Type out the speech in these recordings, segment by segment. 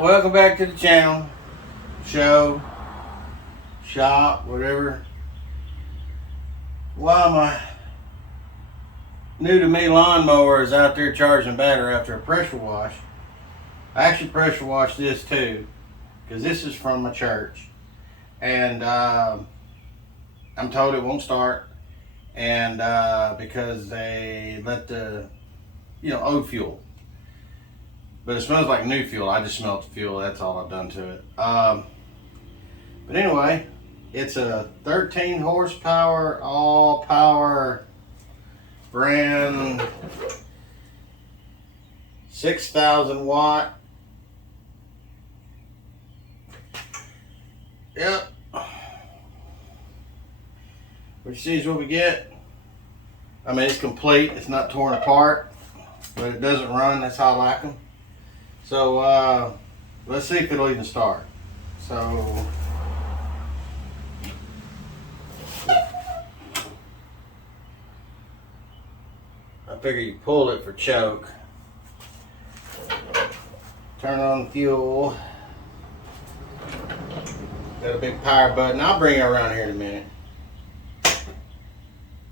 Welcome back to the channel, show, shop, whatever. While my new to me lawnmower is out there charging battery after a pressure wash, I actually pressure washed this too, because this is from my church, and I'm told it won't start, and because they let the old fuel. But it smells like new fuel. I just smelled the fuel. That's all I've done to it. But anyway, it's a 13 horsepower, all power brand, 6,000 watt. Yep. Which is what we get. I mean, it's complete. It's not torn apart, but it doesn't run. That's how I like them. So let's see if it'll even start. So I figure you pull it for choke. Turn on the fuel. Got a big power button. I'll bring it around here in a minute.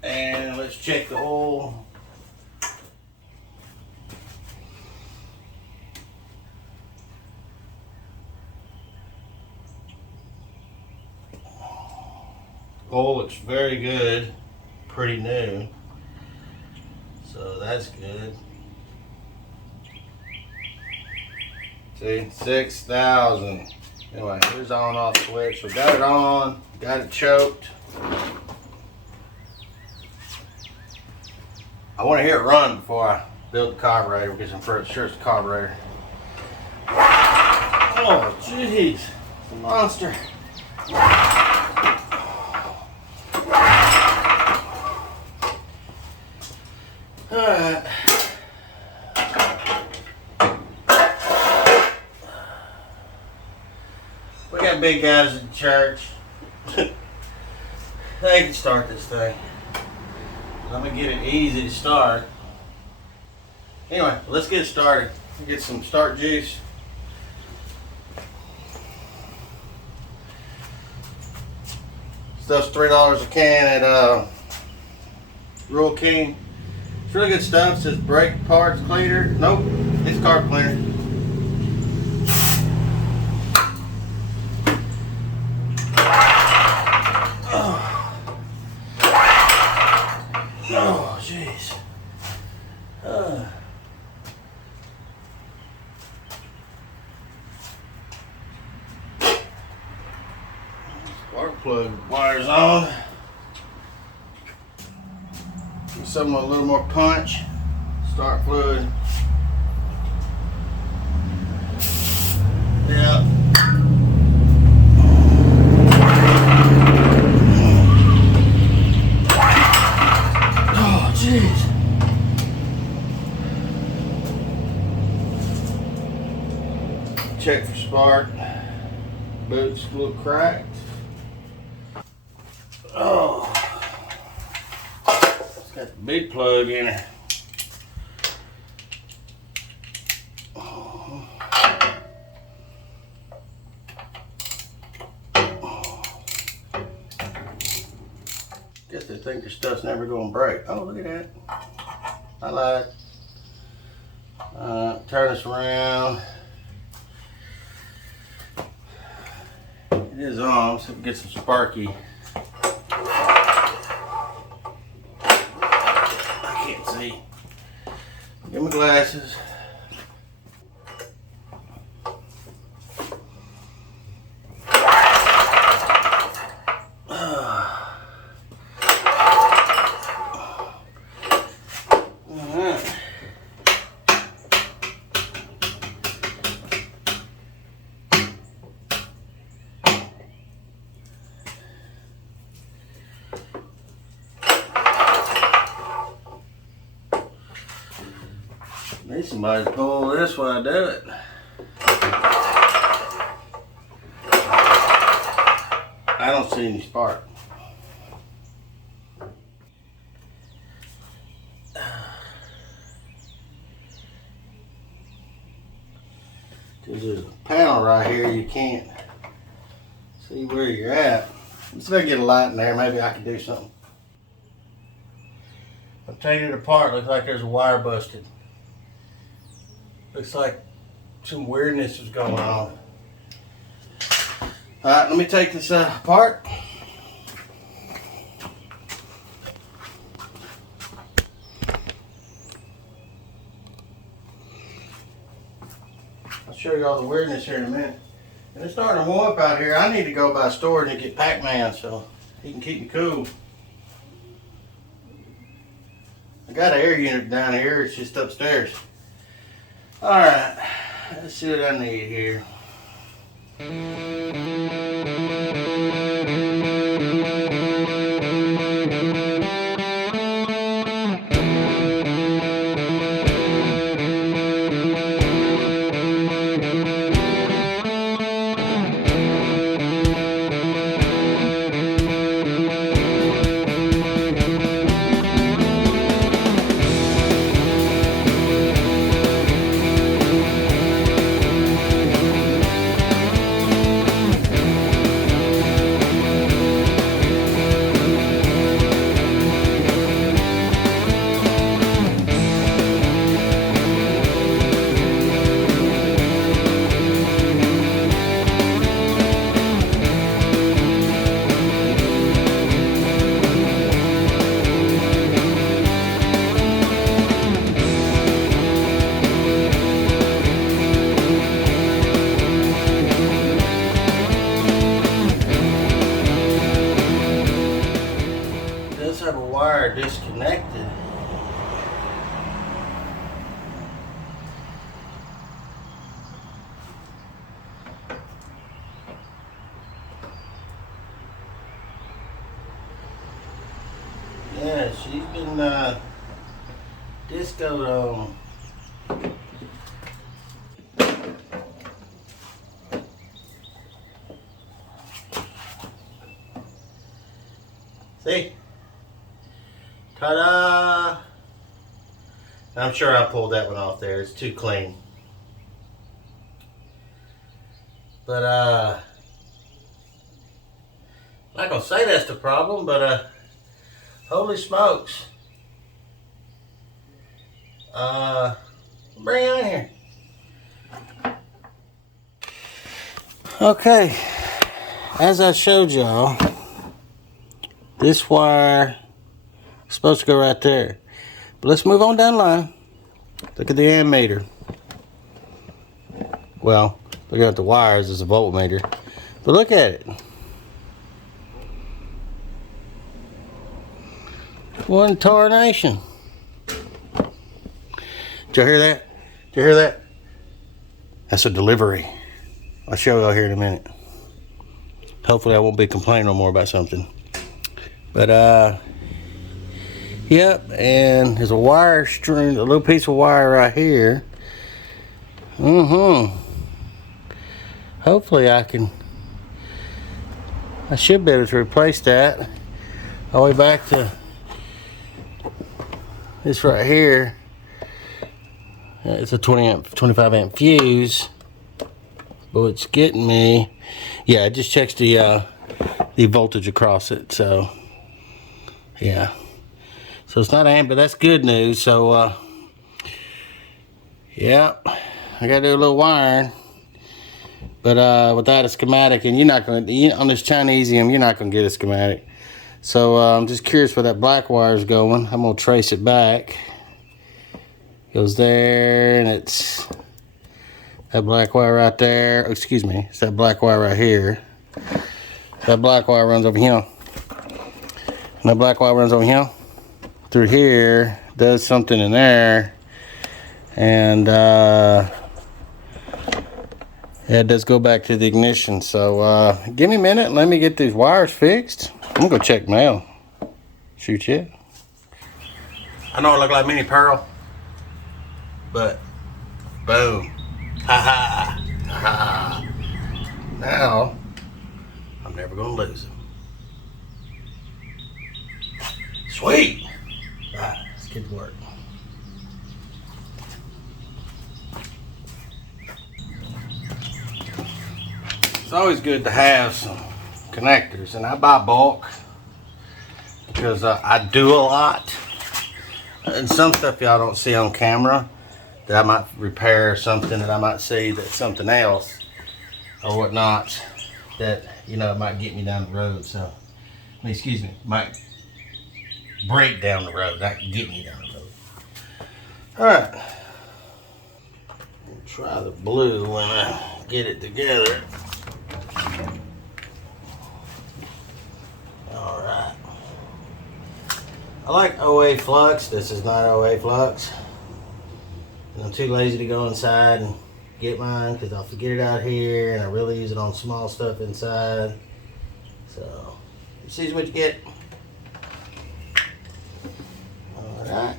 And let's check the oil. Oil looks very good, pretty new, so that's good. See, 6,000. Anyway, here's on and off switch. We got it on, got it choked. I want to hear it run before I build the carburetor, because I'm pretty sure it's the carburetor. Oh, jeez, it's a monster. Alright. We got big guys in church. They can start this thing. I'm gonna get it easy to start. Anyway, let's get it started. Get some start juice. Stuff's $3 a can at Rural King. It's really good stuff. It says brake parts cleaner. Nope, it's carb cleaner. Oh, jeez. Spark plug wires on. Something with a little more punch. Start fluid. Yeah. Oh, jeez. Check for spark. Boots a little cracked. Oh. Got the big plug in it. Guess they think their stuff's never gonna break. Oh, look at that. I lied. Turn this around. It is on, so we get some sparky. See. Get my glasses. Need somebody to pull this while I do it. I don't see any spark. Because there's a panel right here, you can't see where you're at. Let's see if I can get a light in there, maybe I can do something. I'm taking it apart, looks like there's a wire busted. Looks like some weirdness is going on. Alright, let me take this apart. I'll show you all the weirdness here in a minute. And it's starting to warm up out here. I need to go by storage and get Pac-Man so he can keep me cool. I got an air unit down here, it's just upstairs. Alright, let's see what I need here. Have a wire disconnected. Yeah, she's been discoed on. See? Ta-da! I'm sure I pulled that one off there. It's too clean. But I'm not gonna say that's the problem, but holy smokes. Bring it in here. Okay, as I showed y'all, this wire supposed to go right there. But let's move on down the line. Look at the ammeter. Well, looking at the wires is a voltmeter. But look at it. One tarnation. Did you hear that? Did you hear that? That's a delivery. I'll show y'all here in a minute. Hopefully I won't be complaining no more about something. But yep, and there's a wire string, a little piece of wire right here. Hopefully I should be able to replace that. All the way back to this right here. It's a 25 amp fuse. But it's getting me, yeah, it just checks the voltage across it, so yeah. So it's not amp, but that's good news. So yeah, I gotta do a little wiring, but without a schematic, and you're not gonna, on this Chinesium, you're not gonna get a schematic. So I'm just curious where that black wire is going. I'm gonna trace it back. Goes there, and it's that black wire right there. Oh, excuse me, it's that black wire right here. That black wire runs over here, and that black wire runs over here. Through here, does something in there, and yeah, it does go back to the ignition. So give me a minute, let me get these wires fixed. I'm gonna go check mail. Shoot you. I know I look like Minnie Pearl, but boom, ha ha, ha ha. Now I'm never gonna lose them. Sweet. Alright, let's get to work. always good to have some connectors, and I buy bulk because I do a lot, and some stuff y'all don't see on camera that I might repair, something that I might see that's something else or whatnot that, you know, might get me down the road. So, excuse me, might break down the road, not get me down the road. All right, we'll try the blue when I get it together. All right, I like OA Flux. This is not OA Flux. I'm too lazy to go inside and get mine because I'll forget it out here, and I really use it on small stuff inside. So, this is what you get. All right.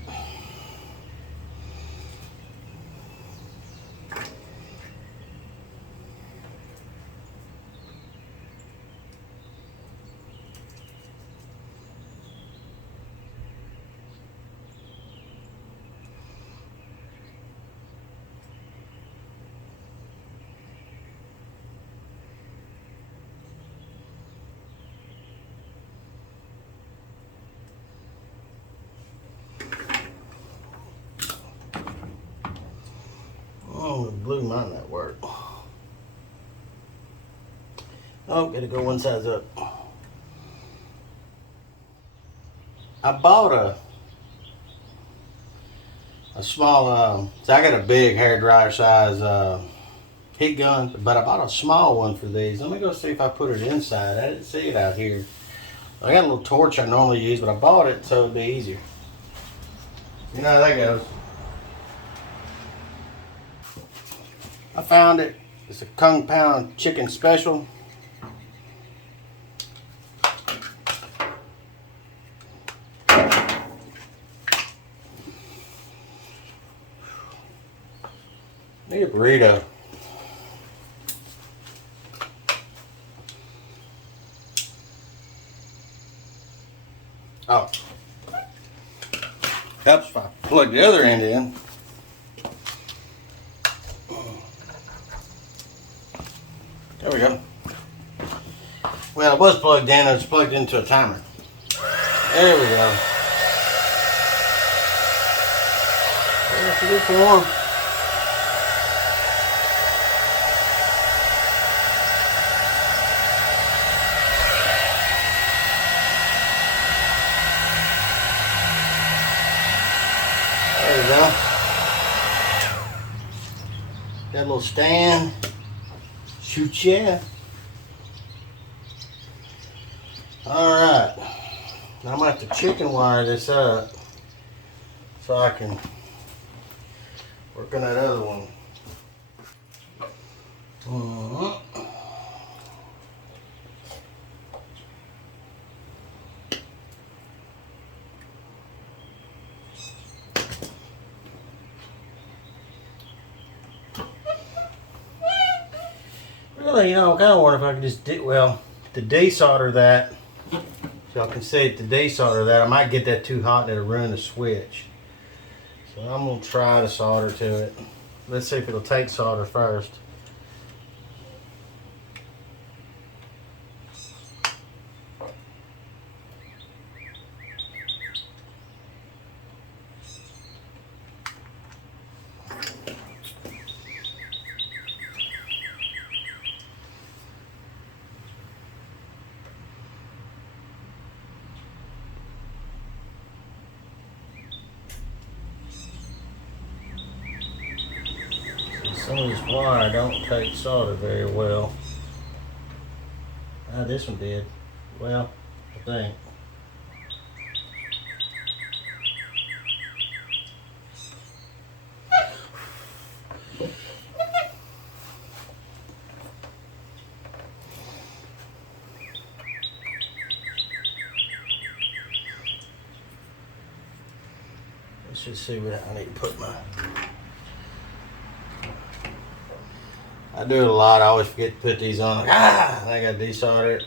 Oh, the blue might not work. Oh, gotta go one size up. I bought a small, so I got a big hairdryer size heat gun, but I bought a small one for these. Let me go see if I put it inside. I didn't see it out here. I got a little torch I normally use, but I bought it so it'd be easier. You know how that goes. I found it. It's a Kung Pao chicken special. Need a burrito. Oh. Helps if I plug the other end in. There we go. Well, it was plugged in. It was plugged into a timer. There we go. That's a good form. There we go. Got a little stand. Shoot, yeah. Alright. Now I'm going to have to chicken wire this up so I can work on that other one. Really, you know, I kind of wonder if I could just to desolder that, so y'all can see it, to desolder that, I might get that too hot and it'll ruin the switch. So I'm going to try to solder to it. Let's see if it'll take solder first. Some of this wire don't take solder very well. This one did. Well, I think. Let's just see what I need to put my. I do it a lot. I always forget to put these on. I got to desolder it.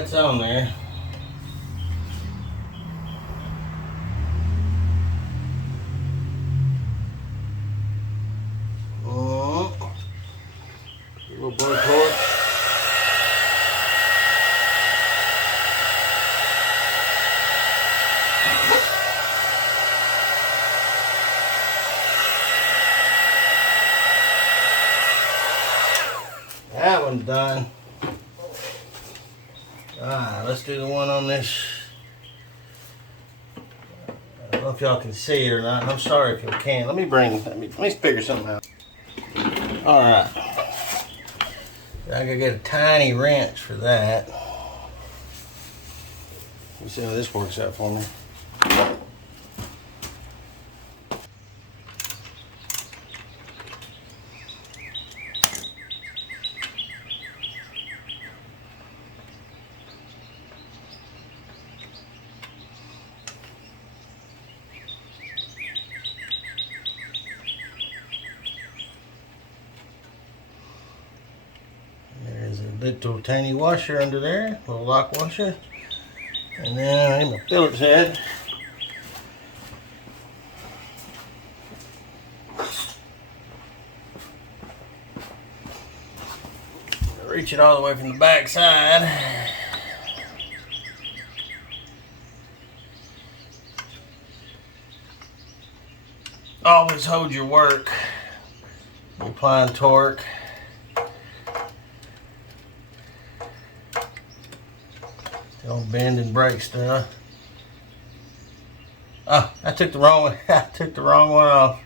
that's on there. Little blowtorch. That one's done. Alright, let's do the one on this. I don't know if y'all can see it or not. I'm sorry if you can. Let me figure something out. Alright. I gotta get a tiny wrench for that. Let's see how this works out for me. Little tiny washer under there, little lock washer, and then I need my Phillips head. Reach it all the way from the back side. Always hold your work. Applying torque. Don't bend and break stuff. Oh, I took the wrong one. I took the wrong one off.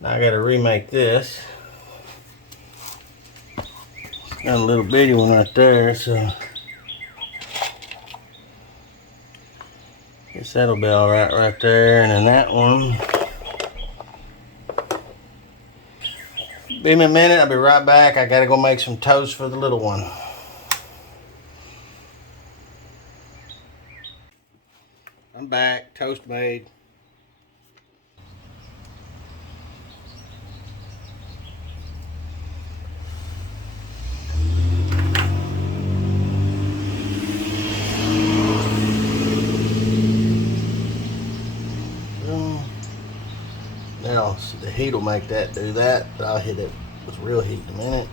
Now I gotta remake this. Got a little bitty one right there, so guess that'll be alright right there. And then that one. Give me a minute, I'll be right back. I gotta go make some toast for the little one. I'm back, toast made. Now, so the heat will make that do that, but I'll hit it with real heat in a minute.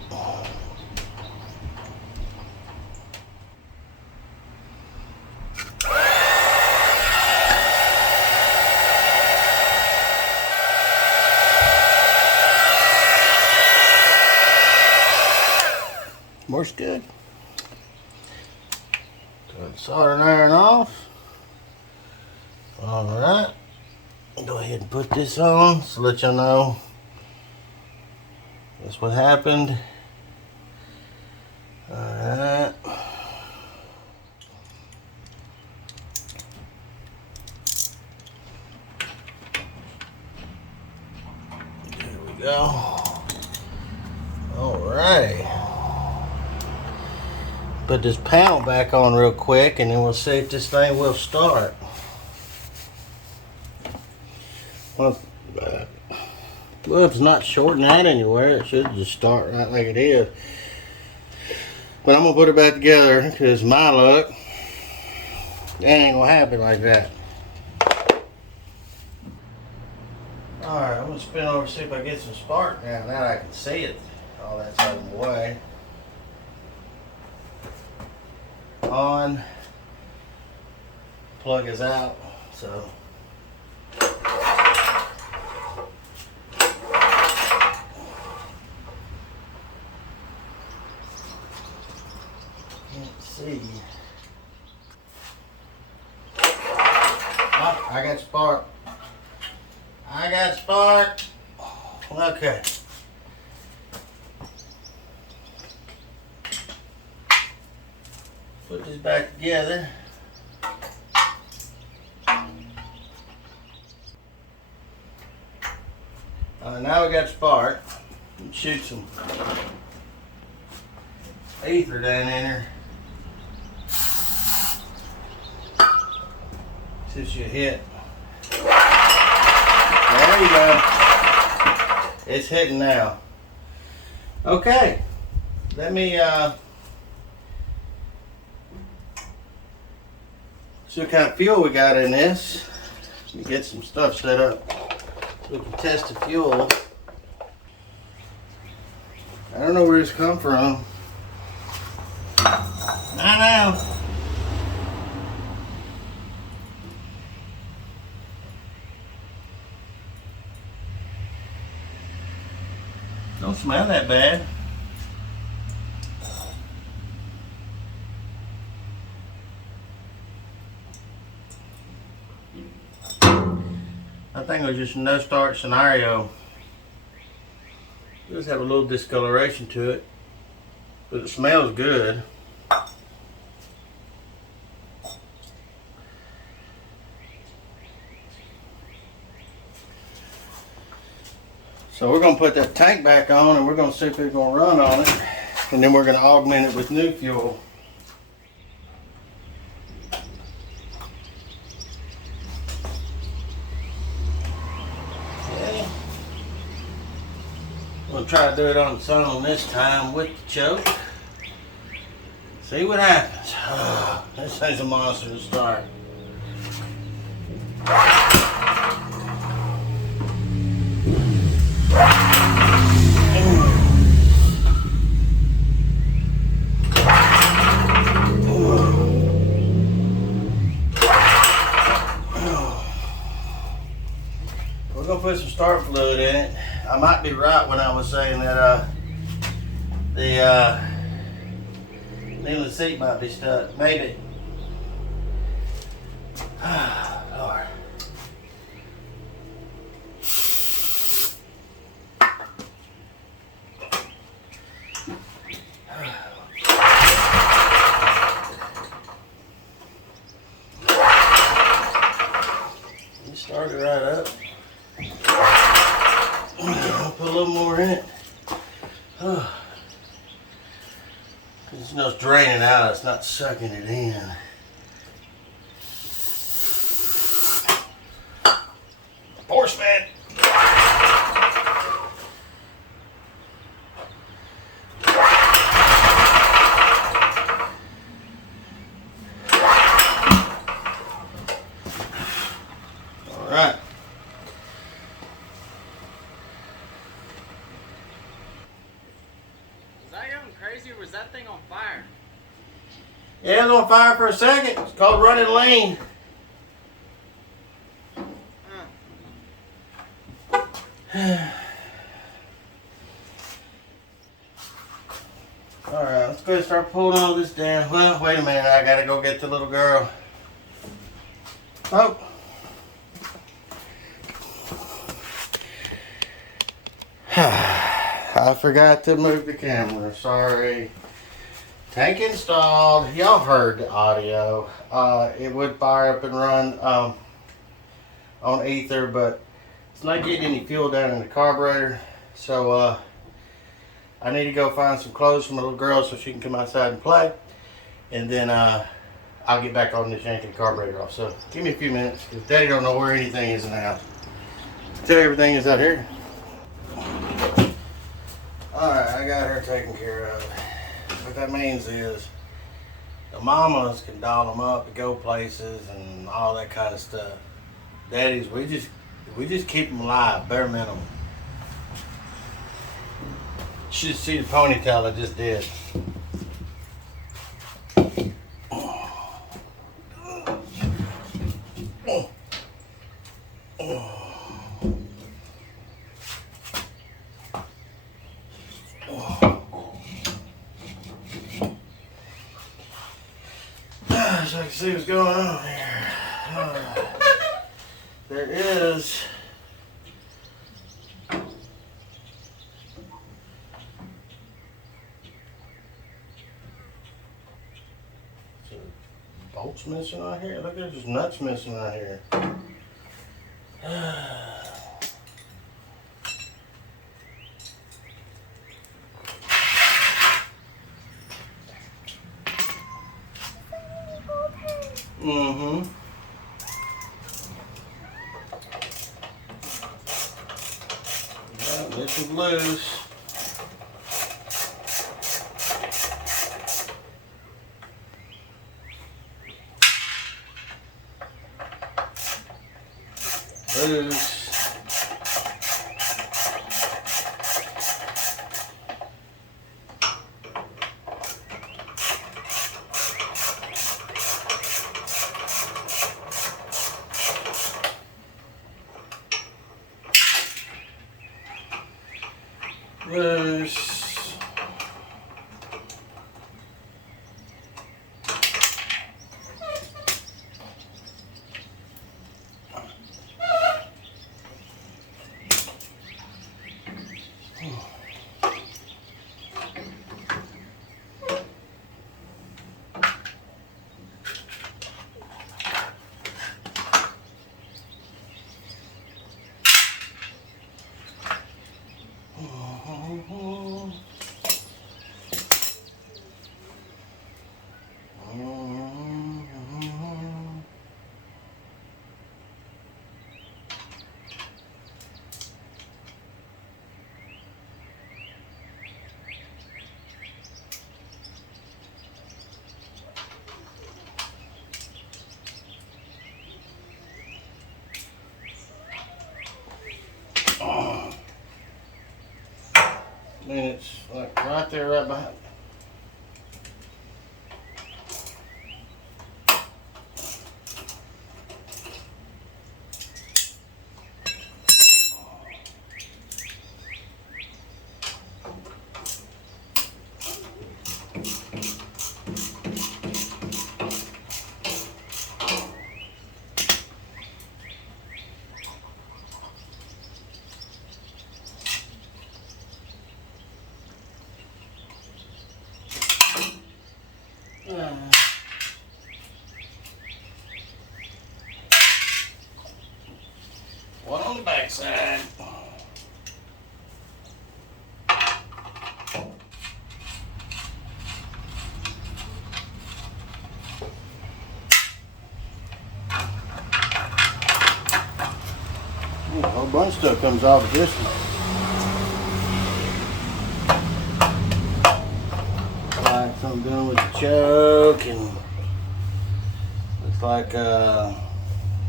Works good. Turn the soldering iron off. Alright. Go ahead and put this on to let y'all know that's what happened. Alright. There we go. Alright. Put this panel back on real quick and then we'll see if this thing will start. Well, if it's not shorting out anywhere, it should just start right like it is. But I'm going to put it back together because my luck, that ain't going to happen like that. Alright, I'm going to spin over and see if I get some spark now. Now I can see it. All that's out of the way. On. Plug is out. So. See. Oh, I got spark. I got spark. Okay. Put this back together. Now we got spark. Shoot some ether down in there. See if she'll hit. There you go. It's hitting now. Okay. Let me see what kind of fuel we got in this. Let me get some stuff set up so we can test the fuel. I don't know where this come from. I know. Don't smell that bad. I think it was just a no start scenario. It does have a little discoloration to it, but it smells good. So we're going to put that tank back on and we're going to see if it's going to run on it. And then we're going to augment it with new fuel. Okay. We'll try to do it on its own this time with the choke. See what happens. Oh, this thing's a monster to start. We're gonna put some start fluid in it. I might be right when I was saying that the needle seat might be stuck. Maybe. Lord. Start it right up. I'll put a little more in it. It's not draining out, it's not sucking it in. Force fed. Alright. Was I going crazy or was that thing on fire? Yeah, it was on fire for a second. It's called running lean. Alright, let's go ahead and start pulling all this down. Well, wait a minute, I gotta go get the little girl. Oh. I forgot to move the camera, sorry. Tank installed, y'all heard the audio. It would fire up and run on ether, but it's not getting any fuel down in the carburetor. So I need to go find some clothes for my little girl so she can come outside and play. And then I'll get back on this yanking the carburetor off. So give me a few minutes, because Daddy don't know where anything is in the house. Tell you everything is out here. Alright, I got her taken care of. What that means is the mamas can doll them up to go places and all that kind of stuff. Daddies, we just keep them alive, bare minimum. You should see the ponytail I just did. So I can see what's going on here. There is bolts missing right here. Look, there's just nuts missing right here. This is loose. Loose. Loose. And it's like right there, right behind. One on the back side. A whole bunch of stuff comes off of this one. Like something doing with the choke, and looks like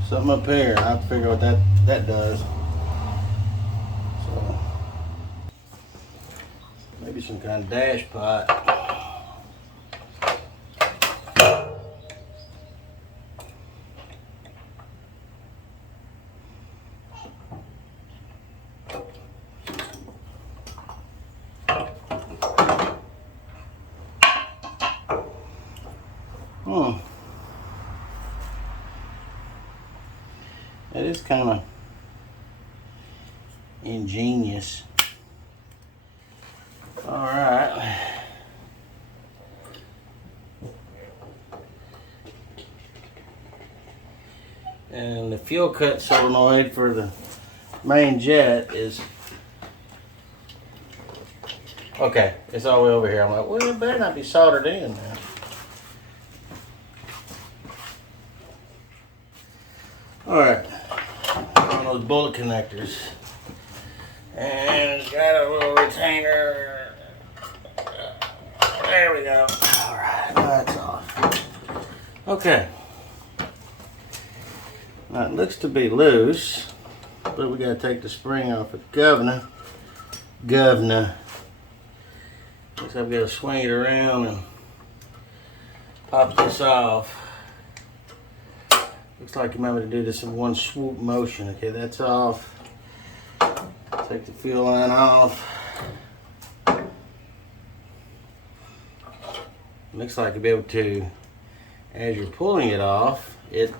something up here. I have to figure out what that does. So maybe some kind of dash pot. That is kind of ingenious. All right. And the fuel cut solenoid for the main jet is okay. It's all the way over here. I'm like, well, it better not be soldered in now. All right. One of those bullet connectors, and it's got a little retainer. There we go. All right, that's off. Okay. Now it looks to be loose, but we got to take the spring off the governor. Looks like we got to swing it around and pop this off. Looks like you might want to do this in one swoop motion. Okay, that's off. Take the fuel line off. Looks like you'll be able to, as you're pulling it off, it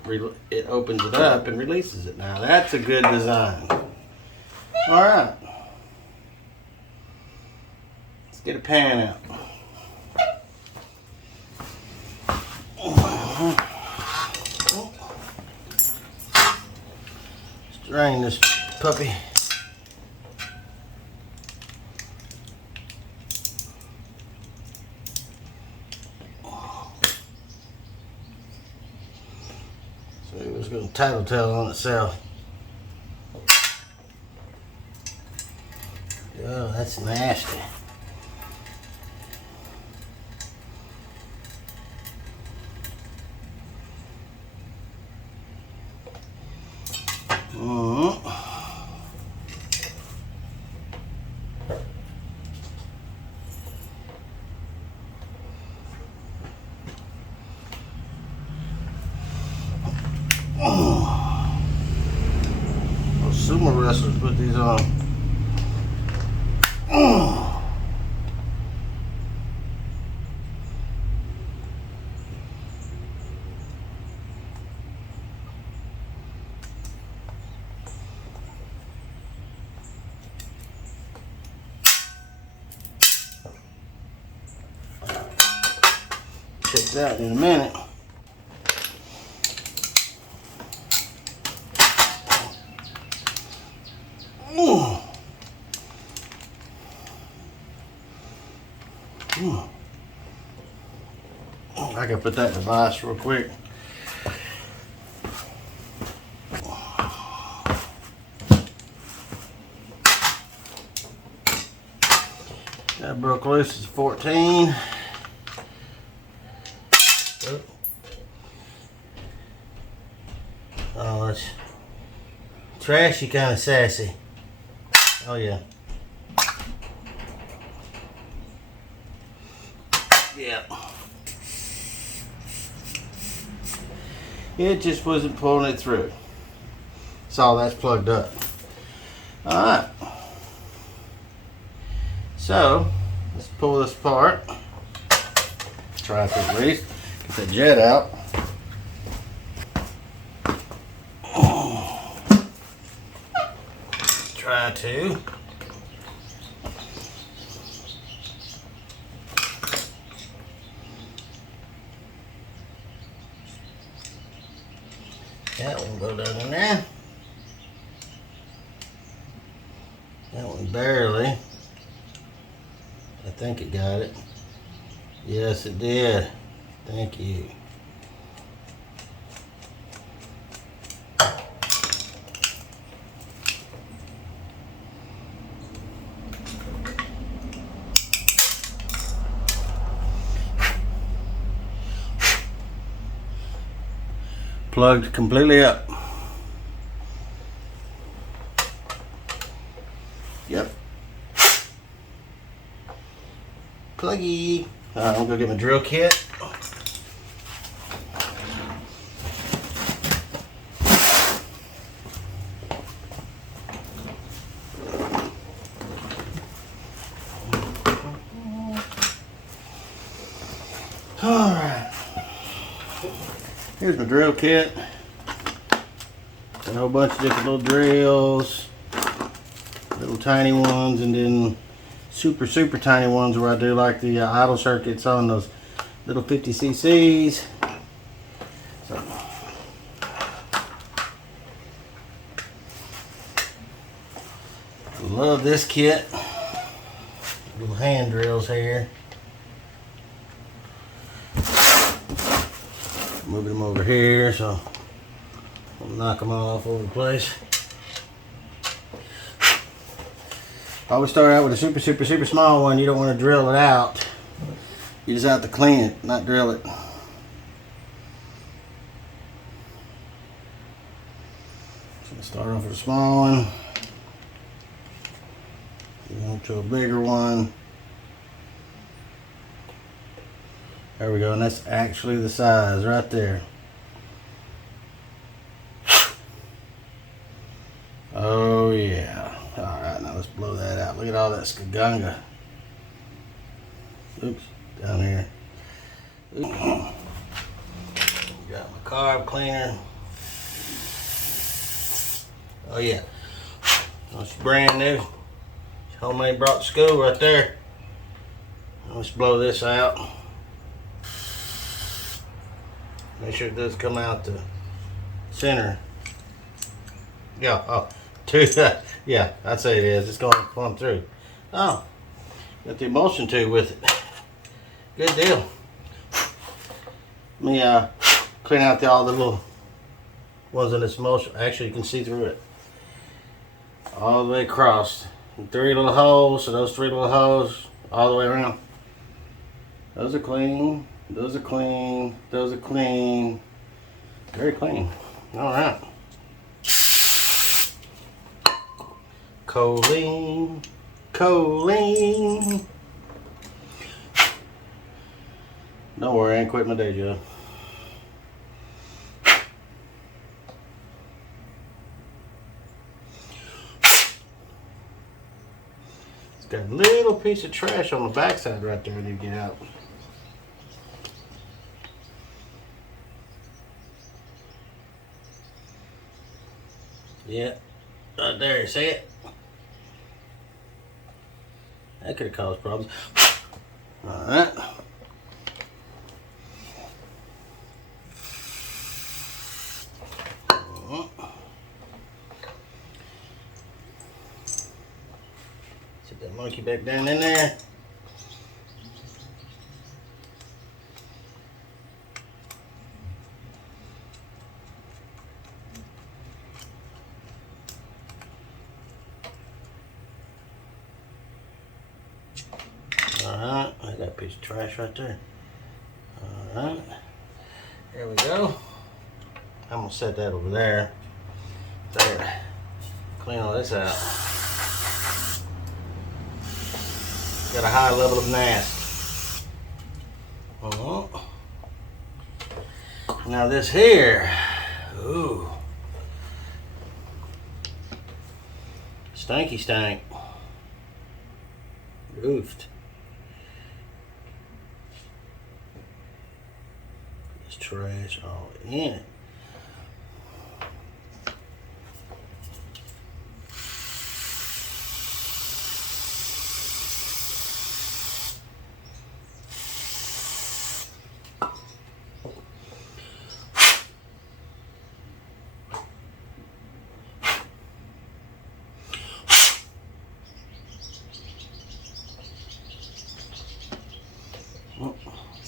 opens it up and releases it. Now that's a good design. All right, let's get a pan out. Drain this puppy. So it was going to tattletale on itself. Oh, that's nasty. Sumo wrestlers put these on. Check that in a minute. I can put that in the vise real quick. That broke loose is 14. Oh, it's trashy, kind of sassy. Oh yeah. Yeah. It just wasn't pulling it through. Saw that's plugged up. Alright. So, let's pull this apart. Try to at least get the jet out. Try to. That one go down in there. That one barely. I think it got it. Yes, it did. Thank you. Plugged completely up. Yep. Pluggy. Alright, I'm gonna go get my drill kit. Alright. Here's my drill kit. A whole bunch of different little drills. Little tiny ones, and then super tiny ones where I do like the idle circuits on those little 50 cc's. So, love this kit. Little hand drills here. Moving them over here so I'll knock them all over the place. I always start out with a super small one. You don't want to drill it out. You just have to clean it, not drill it. So start off with a small one. Go to a bigger one. There we go, and that's actually the size right there. Oh yeah. Alright, now let's blow that out. Look at all that skaganga. Oops, down here. Oops. Got my carb cleaner. Oh yeah. That's brand new. Homemade brought to school right there. Let's blow this out. Make sure it does come out the center. Yeah, oh, yeah, I'd say it is. It's going to plumb through. Oh, got the emulsion tube with it. Good deal. Let me clean out all the little ones in this emulsion. Actually, you can see through it. All the way across. And 3 little holes, so those 3 little holes all the way around. Those are clean. Those are clean. Those are clean. Very clean. All right. Choline. Choline. Don't worry, I ain't quit my day job. It's got a little piece of trash on the backside right there I need to get out. Yeah, right there, see it? That could have caused problems. Alright. Set that monkey back down in there. Alright, I got a piece of trash right there. Alright, there we go. I'm gonna set that over there. There. Clean all this out. Got a high level of nasty. Now this here, ooh, stanky stank. Roofed. There's trash all in it.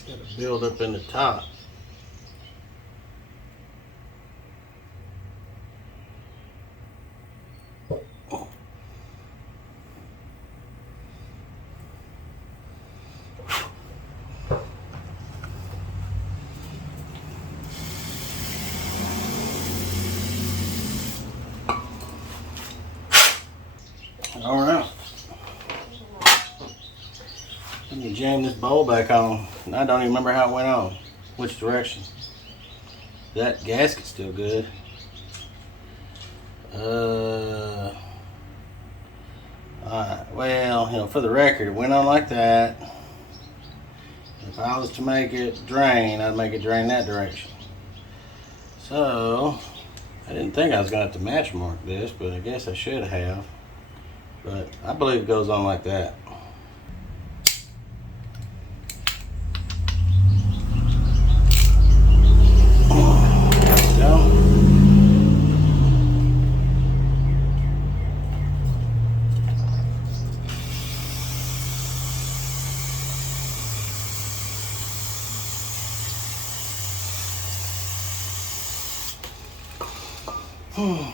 Got to build up in the top. All right. Let me jam this bowl back on. I don't even remember how it went on. Which direction. That gasket's still good. Alright, well, you know, for the record, it went on like that. If I was to make it drain, I'd make it drain that direction. So, I didn't think I was going to have to match mark this, but I guess I should have. But I believe it goes on like that.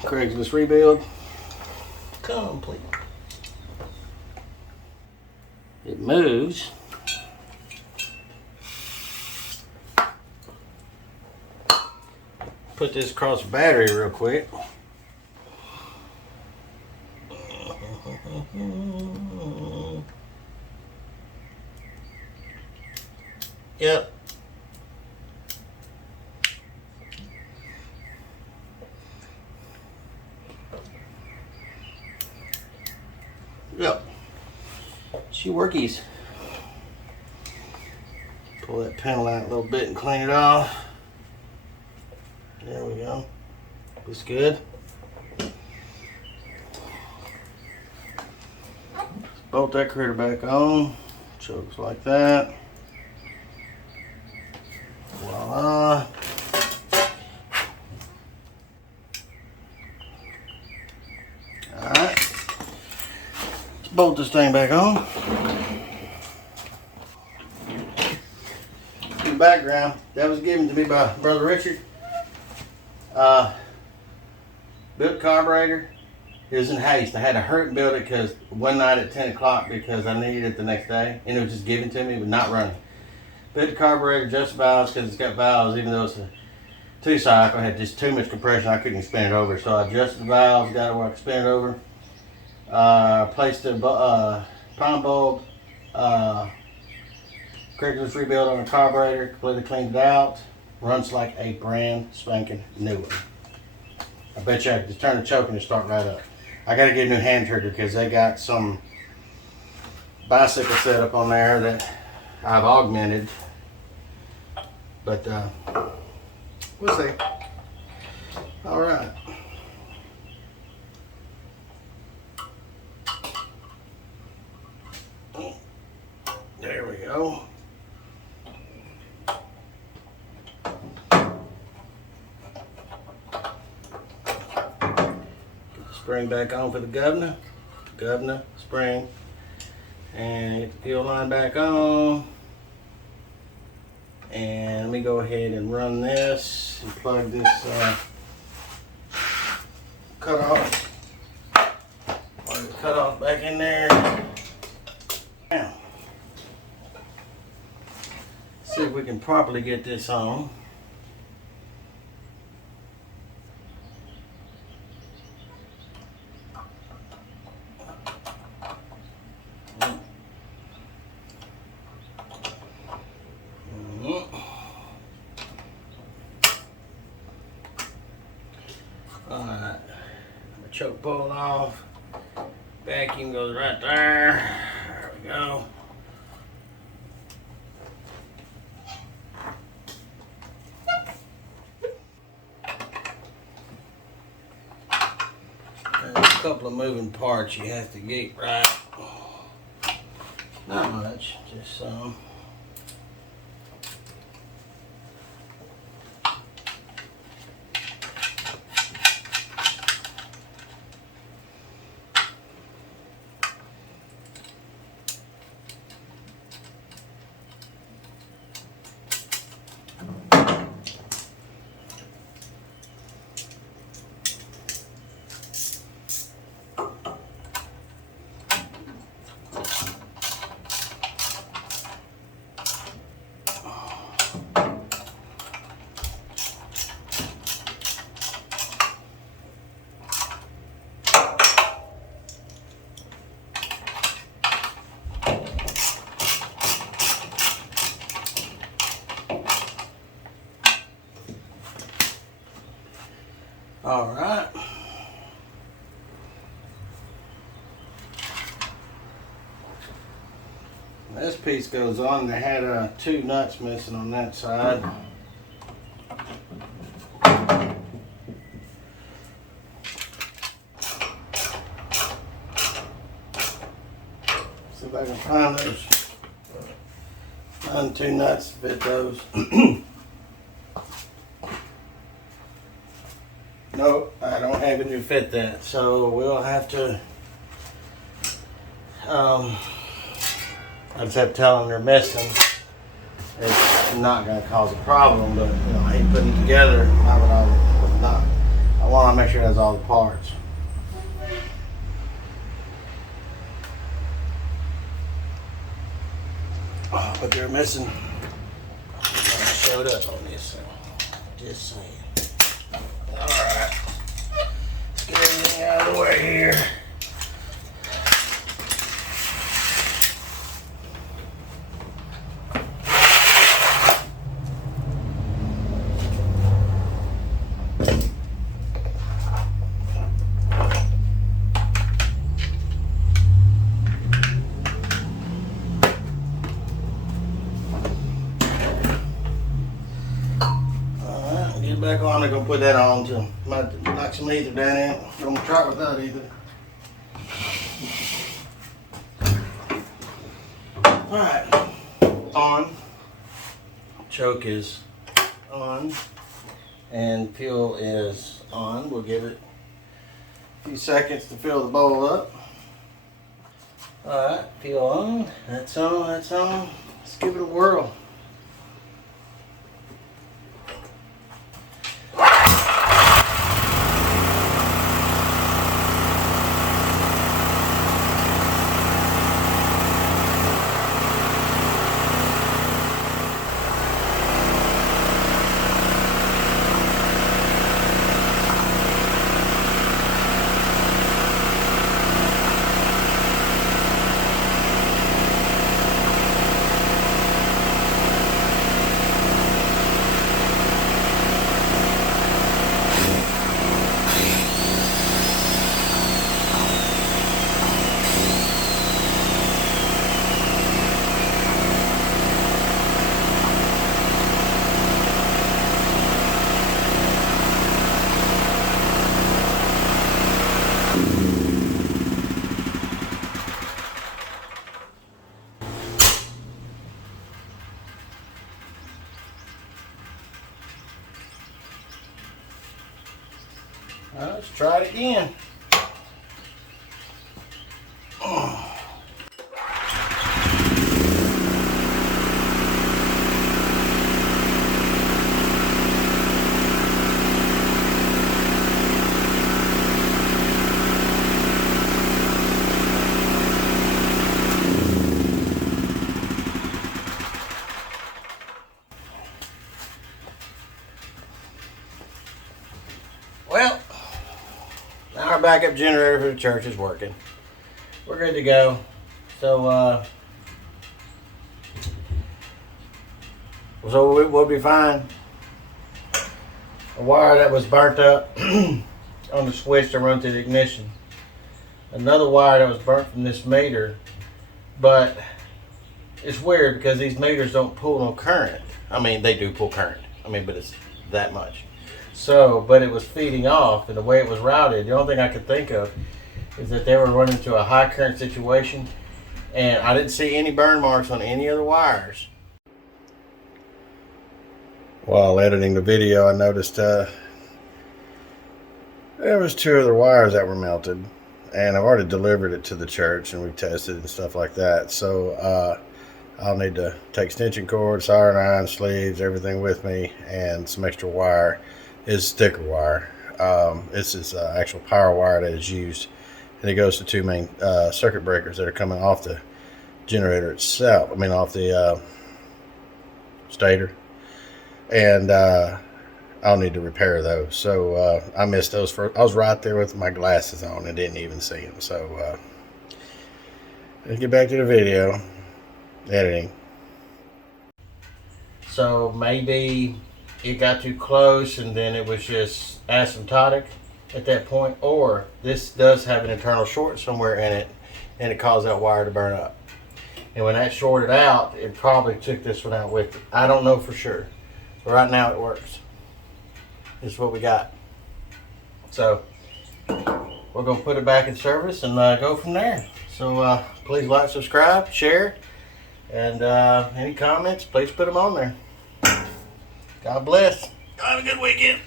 Craigslist rebuild complete. It moves. Put this across the battery real quick. Yep. Yep. She workies. Pull that panel out a little bit and clean it off. There we go. Looks good. Bolt that critter back on. Chokes like that. Voila. Alright. Let's bolt this thing back on. In the background, that was given to me by Brother Richard. Built carburetor, It was in haste. I had to hurry and build it because one night at 10 o'clock because I needed it the next day, and it was just given to me, but not running. Built the carburetor, adjust the valves because it's got valves, even though it's a 2-cycle. I had just too much compression. I couldn't spin it over, so I adjusted the valves, got it where I could spin it over. Placed the prime bulb, curriculum rebuild on the carburetor, completely cleaned it out. Runs like a brand spanking new one. I bet you I could just turn the choke and just start right up. I gotta get a new hand trigger because they got some bicycle setup on there that I've augmented. But we'll see. All right. There we go. Spring back on for the governor, spring, and get the fuel line back on. And let me go ahead and run this and plug this cutoff back in there. Now, see if we can properly get this on. Alright, choke pull off, vacuum goes right there, there we go. There's a couple of moving parts you have to get right, not much, just some. All right. This piece goes on. They had 2 nuts missing on that side. See if I can find those. Find 2 nuts to fit those. Nope, I don't have any to fit that, so we'll have to. I just have to tell them they're missing. It's not going to cause a problem, but you know, I hate putting it together. I want to make sure it has all the parts. Oh, but they're missing. Showed up on this, so just saying. Alright, let's get everything out of the way here. Back on, I'm gonna put that on to knock some ether down in. I'm gonna try it without ether. Alright, on. Choke is on, and fuel is on. We'll give it a few seconds to fill the bowl up. Alright, fuel on. That's on, that's on. Let's give it a whirl. Let's try it again. Well, now our backup generator for the church is working. We're good to go. So we'll be fine. A wire that was burnt up on the switch to run to the ignition. Another wire that was burnt from this meter, but it's weird because these meters don't pull no current. I mean, they do pull current. I mean, but it's that much. So, but it was feeding off, and the way it was routed, the only thing I could think of is that they were running to a high current situation, and I didn't see any burn marks on any of the wires. While editing the video, I noticed there was 2 other wires that were melted, and I've already delivered it to the church, and we tested and stuff like that. So I'll need to take extension cord, soldering iron, sleeves, everything with me, and some extra wire. Is sticker wire. This is actual power wire that is used, and it goes to 2 main circuit breakers that are coming off the generator itself. I mean, off the stator, and I'll need to repair those. So I missed those I was right there with my glasses on and didn't even see them. So let's get back to the video editing. So maybe it got too close and then it was just asymptotic at that point, or this does have an internal short somewhere in it and it caused that wire to burn up. And when that shorted out, it probably took this one out with it. I don't know for sure, but right now it works. This is what we got. So we're gonna put it back in service and go from there. So please like, subscribe, share, and any comments, please put them on there. God bless. Have a good weekend.